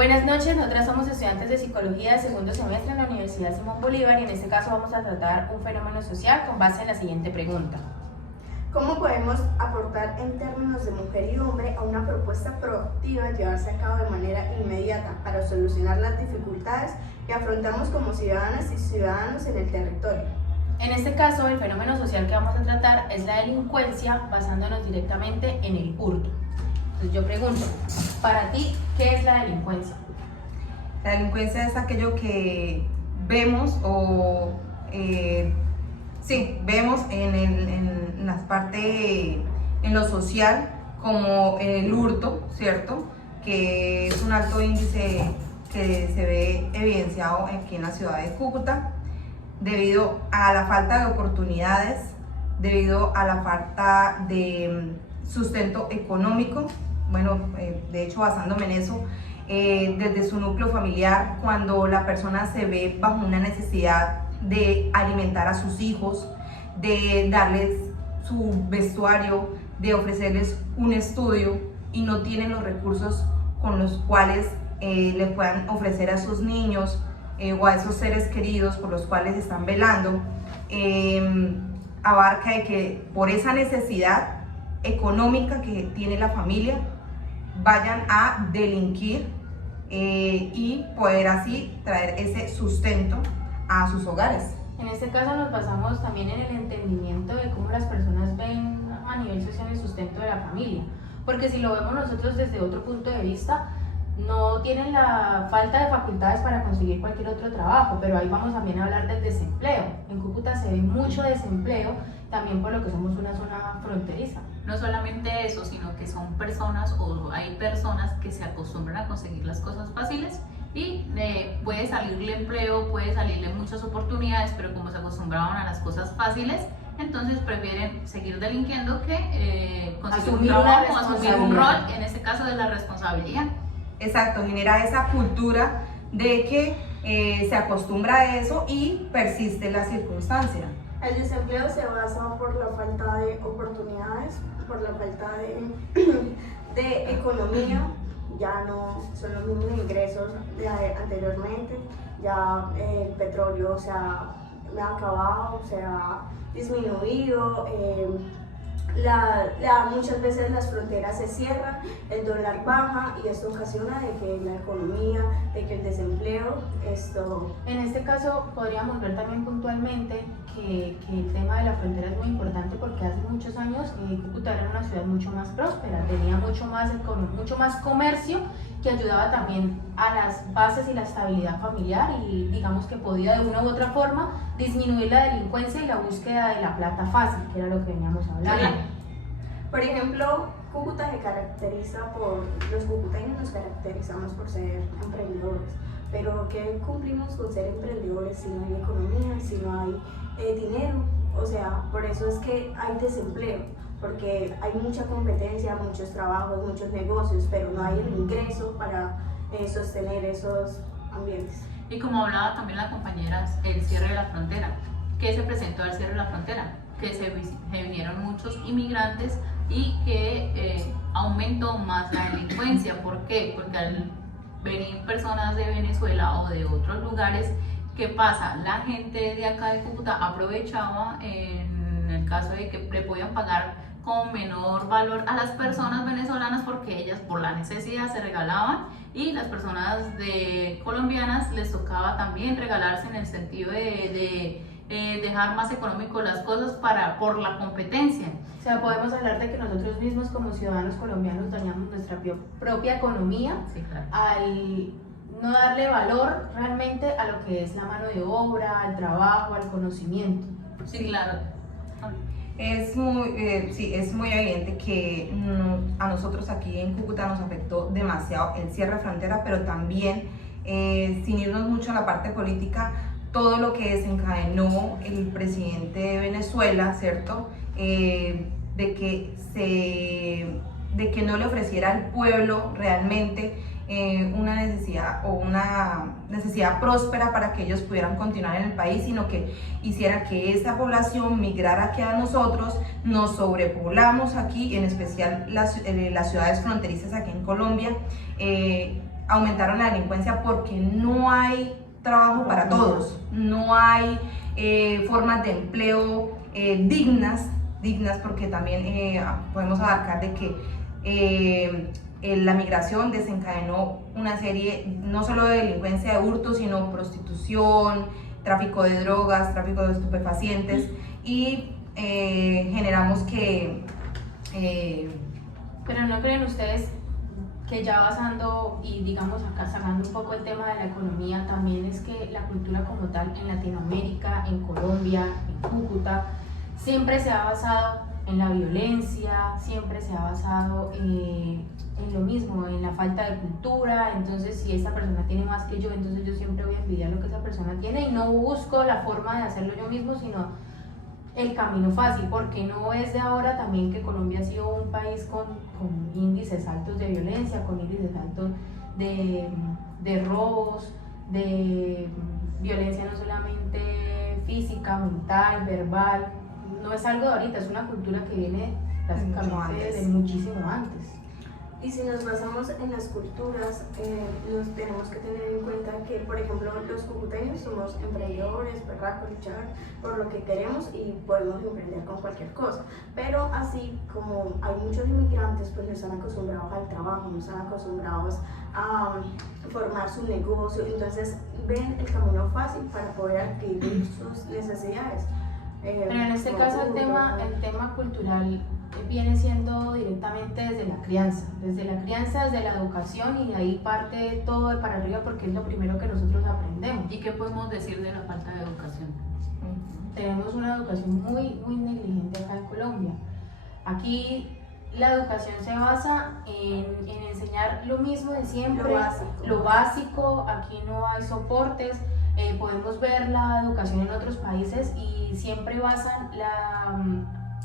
Buenas noches, nosotras somos estudiantes de Psicología de segundo semestre en la Universidad Simón Bolívar y en este caso vamos a tratar un fenómeno social con base en la siguiente pregunta. ¿Cómo podemos aportar en términos de mujer y hombre a una propuesta proactiva llevarse a cabo de manera inmediata para solucionar las dificultades que afrontamos como ciudadanas y ciudadanos en el territorio? En este caso, el fenómeno social que vamos a tratar es la delincuencia, basándonos directamente en el hurto. Entonces yo pregunto, para ti, ¿qué es la delincuencia? La delincuencia es aquello que vemos vemos en las partes, en lo social, como el hurto, ¿cierto? Que es un alto índice que se ve evidenciado aquí en la ciudad de Cúcuta, debido a la falta de oportunidades, debido a la falta de sustento económico. Bueno, de hecho, basándome en eso, desde su núcleo familiar, cuando la persona se ve bajo una necesidad de alimentar a sus hijos, de darles su vestuario, de ofrecerles un estudio y no tienen los recursos con los cuales le puedan ofrecer a sus niños o a esos seres queridos por los cuales están velando, abarca de que por esa necesidad económica que tiene la familia vayan a delinquir y poder así traer ese sustento a sus hogares. En este caso nos basamos también en el entendimiento de cómo las personas ven a nivel social el sustento de la familia, porque si lo vemos nosotros desde otro punto de vista, no tienen la falta de facultades para conseguir cualquier otro trabajo, pero ahí vamos también a hablar del desempleo. En Cúcuta se ve mucho desempleo, también por lo que somos una zona fronteriza. No solamente eso, sino que son personas o hay personas que se acostumbran a conseguir las cosas fáciles y puede salirle empleo, puede salirle muchas oportunidades, pero como se acostumbraron a las cosas fáciles, entonces prefieren seguir delinquiendo que conseguir un trabajo, asumir un rol, en este caso de la responsabilidad. Exacto, genera esa cultura de que se acostumbra a eso y persiste la circunstancia. El desempleo se basa por la falta de oportunidades, por la falta de economía. Ya no son los mismos ingresos de anteriormente, ya el petróleo se ha acabado, se ha disminuido, muchas veces las fronteras se cierran, el dólar baja y esto ocasiona de que la economía, de que el desempleo, En este caso podríamos ver también puntualmente que el tema de la frontera es muy importante porque hace muchos años Cúcuta era una ciudad mucho más próspera, tenía mucho más comercio que ayudaba también a las bases y la estabilidad familiar y digamos que podía de una u otra forma disminuir la delincuencia y la búsqueda de la plata fácil, que era lo que veníamos hablando. Sí. Por ejemplo, Cúcuta se caracteriza los cucuteños nos caracterizamos por ser emprendedores, pero ¿qué cumplimos con ser emprendedores si no hay economía, si no hay dinero? O sea, por eso es que hay desempleo, porque hay mucha competencia, muchos trabajos, muchos negocios, pero no hay el ingreso para sostener esos ambientes. Y como hablaba también la compañera, el cierre de la frontera. ¿Qué se presentó al cierre de la frontera? Que se vinieron muchos inmigrantes y que aumentó más la delincuencia. ¿Por qué? Porque al venir personas de Venezuela o de otros lugares, ¿qué pasa? La gente de acá de Cúcuta aprovechaba en el caso de que le podían pagar con menor valor a las personas venezolanas porque ellas por la necesidad se regalaban y las personas colombianas les tocaba también regalarse en el sentido de dejar más económico las cosas por la competencia. O sea, podemos hablar de que nosotros mismos como ciudadanos colombianos dañamos nuestra propia economía, Sí, claro. al no darle valor realmente a lo que es la mano de obra, al trabajo, al conocimiento. Sí, claro. Es muy evidente que a nosotros aquí en Cúcuta nos afectó demasiado el cierre de frontera, pero también, sin irnos mucho a la parte política, todo lo que desencadenó el presidente de Venezuela, ¿cierto? De que no le ofreciera al pueblo realmente una necesidad próspera para que ellos pudieran continuar en el país, sino que hiciera que esa población migrara aquí a nosotros. Nos sobrepoblamos aquí, en especial las ciudades fronterizas aquí en Colombia, aumentaron la delincuencia porque no hay trabajo para todos, no hay formas de empleo dignas, porque también podemos abarcar de que la migración desencadenó una serie no solo de delincuencia de hurto, sino prostitución, tráfico de drogas, tráfico de estupefacientes, y generamos que... Pero ¿no creen ustedes que ya basando y digamos acá sacando un poco el tema de la economía, también es que la cultura como tal en Latinoamérica, en Colombia, en Cúcuta, siempre se ha basado en la violencia, siempre se ha basado en lo mismo, en la falta de cultura? Entonces si esa persona tiene más que yo, entonces yo siempre voy a envidiar lo que esa persona tiene y no busco la forma de hacerlo yo mismo, sino el camino fácil, porque no es de ahora también que Colombia ha sido un país con índices altos de violencia, con índices altos de robos, de violencia no solamente física, mental, verbal. No es algo de ahorita, es una cultura que viene básicamente desde muchísimo antes. Y si nos basamos en las culturas, nos tenemos que tener en cuenta que, por ejemplo, los cucuteños somos emprendedores, berracos, luchar por lo que queremos y podemos emprender con cualquier cosa. Pero así como hay muchos inmigrantes, pues no están acostumbrados al trabajo, no están acostumbrados a formar su negocio, entonces ven el camino fácil para poder adquirir sus necesidades. Pero en este caso el tema cultural viene siendo directamente desde la crianza, desde la educación, y de ahí parte todo de para arriba porque es lo primero que nosotros aprendemos. ¿Y qué podemos decir de la falta de educación? Tenemos una educación muy negligente acá en Colombia. Aquí la educación se basa en enseñar lo mismo de siempre, lo básico. Aquí no hay soportes. Podemos ver la educación en otros países y siempre basan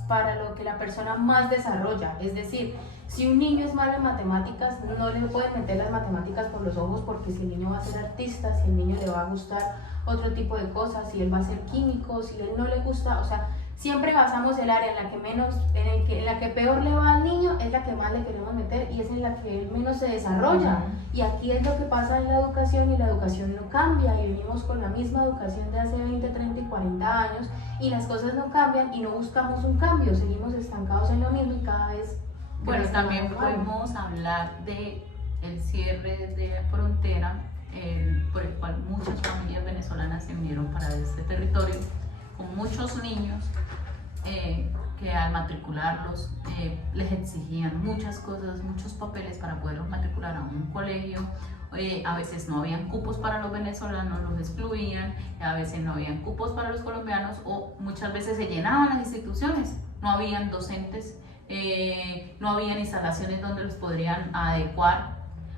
para lo que la persona más desarrolla. Es decir, si un niño es malo en matemáticas, no le pueden meter las matemáticas por los ojos, porque si el niño va a ser artista, si el niño le va a gustar otro tipo de cosas, si él va a ser químico, si él no le gusta, o sea, siempre basamos el área en la que en la que peor le va al niño, es la que más le queremos meter y es en la que él menos se desarrolla. Y aquí es lo que pasa en la educación, y la educación no cambia, y venimos con la misma educación de hace 20, 30 y 40 años y las cosas no cambian y no buscamos un cambio, seguimos estancados en lo mismo y cada vez... Bueno, también podemos hablar de el cierre de la frontera, por el cual muchas familias venezolanas se vinieron para este territorio con muchos niños, que al matricularlos les exigían muchas cosas, muchos papeles para poderlos matricular a un colegio. A veces no habían cupos para los venezolanos, los excluían, a veces no habían cupos para los colombianos, o muchas veces se llenaban las instituciones, no habían docentes, no habían instalaciones donde los podrían adecuar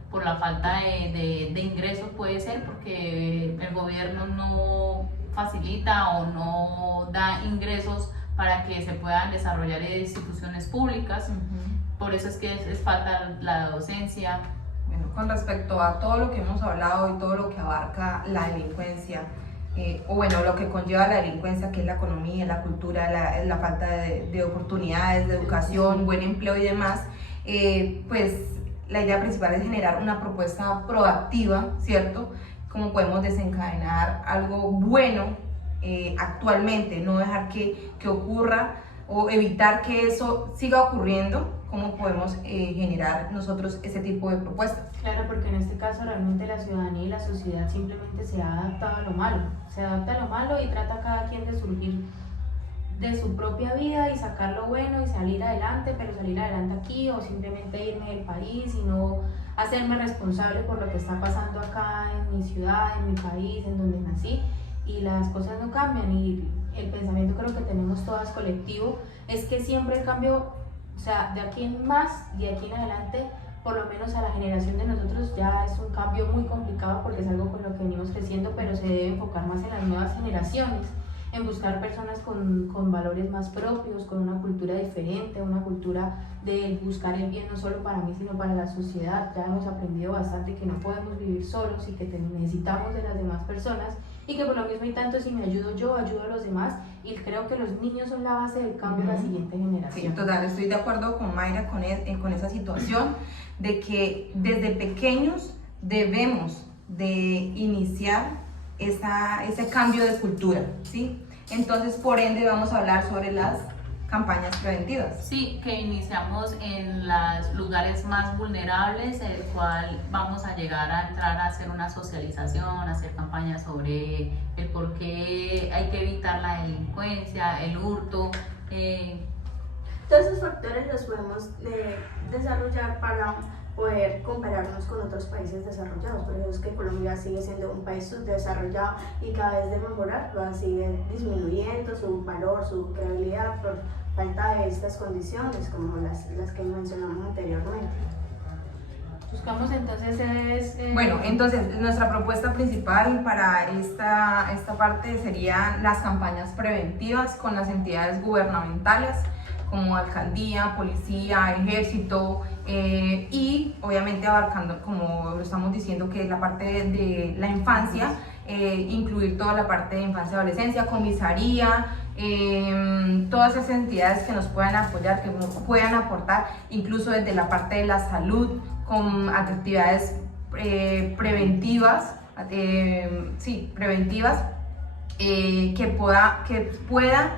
por la falta de ingresos, puede ser porque el gobierno no facilita o no da ingresos para que se puedan desarrollar instituciones públicas. Por eso es que es falta la docencia. Bueno, con respecto a todo lo que hemos hablado y todo lo que abarca la delincuencia, o bueno, lo que conlleva la delincuencia, que es la economía, la cultura, la falta de oportunidades, de educación, buen empleo y demás, pues la idea principal es generar una propuesta proactiva, ¿cierto? Cómo podemos desencadenar algo bueno actualmente, no dejar que ocurra o evitar que eso siga ocurriendo. ¿Cómo podemos generar nosotros ese tipo de propuestas? Claro, porque en este caso realmente la ciudadanía y la sociedad simplemente se ha adaptado a lo malo, se adapta a lo malo y trata cada quien de surgir de su propia vida y sacar lo bueno y salir adelante, pero salir adelante aquí o simplemente irme del país y no hacerme responsable por lo que está pasando acá en mi ciudad, en mi país, en donde nací, y las cosas no cambian. Y el pensamiento creo que tenemos todas colectivo es que siempre el cambio, o sea, de aquí en más, de aquí en adelante, por lo menos a la generación de nosotros ya es un cambio muy complicado porque es algo con lo que venimos creciendo, pero se debe enfocar más en las nuevas generaciones, en buscar personas con valores más propios, con una cultura diferente, una cultura de buscar el bien no solo para mí, sino para la sociedad. Ya hemos aprendido bastante que no podemos vivir solos y que necesitamos de las demás personas, y que por lo mismo y tanto, si me ayudo yo, ayudo a los demás, y creo que los niños son la base del cambio de la siguiente generación. Sí, total, estoy de acuerdo con Mayra con esa situación de que desde pequeños debemos de iniciar ese cambio de cultura, ¿sí? Entonces, por ende, vamos a hablar sobre las campañas preventivas. Sí, que iniciamos en los lugares más vulnerables, el cual vamos a llegar a entrar a hacer una socialización, a hacer campañas sobre el por qué hay que evitar la delincuencia, el hurto. Todos esos factores los podemos desarrollar para poder compararnos con otros países desarrollados. Por eso es que Colombia sigue siendo un país subdesarrollado y cada vez de mejorar sigue disminuyendo su valor, su credibilidad por falta de estas condiciones como las que mencionamos anteriormente. Buscamos entonces Bueno, entonces nuestra propuesta principal para esta parte serían las campañas preventivas con las entidades gubernamentales como alcaldía, policía, ejército, y obviamente abarcando, como lo estamos diciendo, que es la parte de la infancia, incluir toda la parte de infancia y adolescencia, comisaría, todas esas entidades que nos puedan apoyar, que nos puedan aportar, incluso desde la parte de la salud, con actividades preventivas, que pueda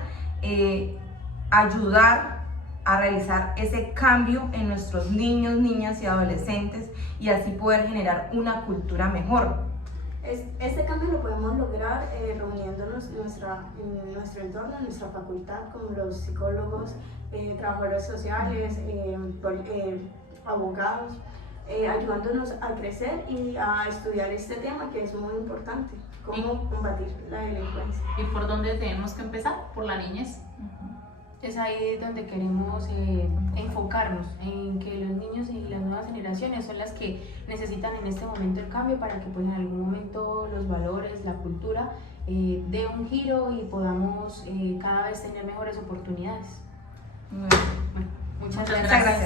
ayudar a realizar ese cambio en nuestros niños, niñas y adolescentes y así poder generar una cultura mejor. Este cambio lo podemos lograr reuniéndonos en nuestro entorno, en nuestra facultad, con los psicólogos, trabajadores sociales, abogados, ayudándonos a crecer y a estudiar este tema que es muy importante, cómo combatir la delincuencia. ¿Y por dónde tenemos que empezar? Por la niñez. es ahí donde queremos enfocarnos, en que los niños y las nuevas generaciones son las que necesitan en este momento el cambio para que pues en algún momento los valores, la cultura dé un giro y podamos cada vez tener mejores oportunidades. Bueno, Muchas Muchas gracias.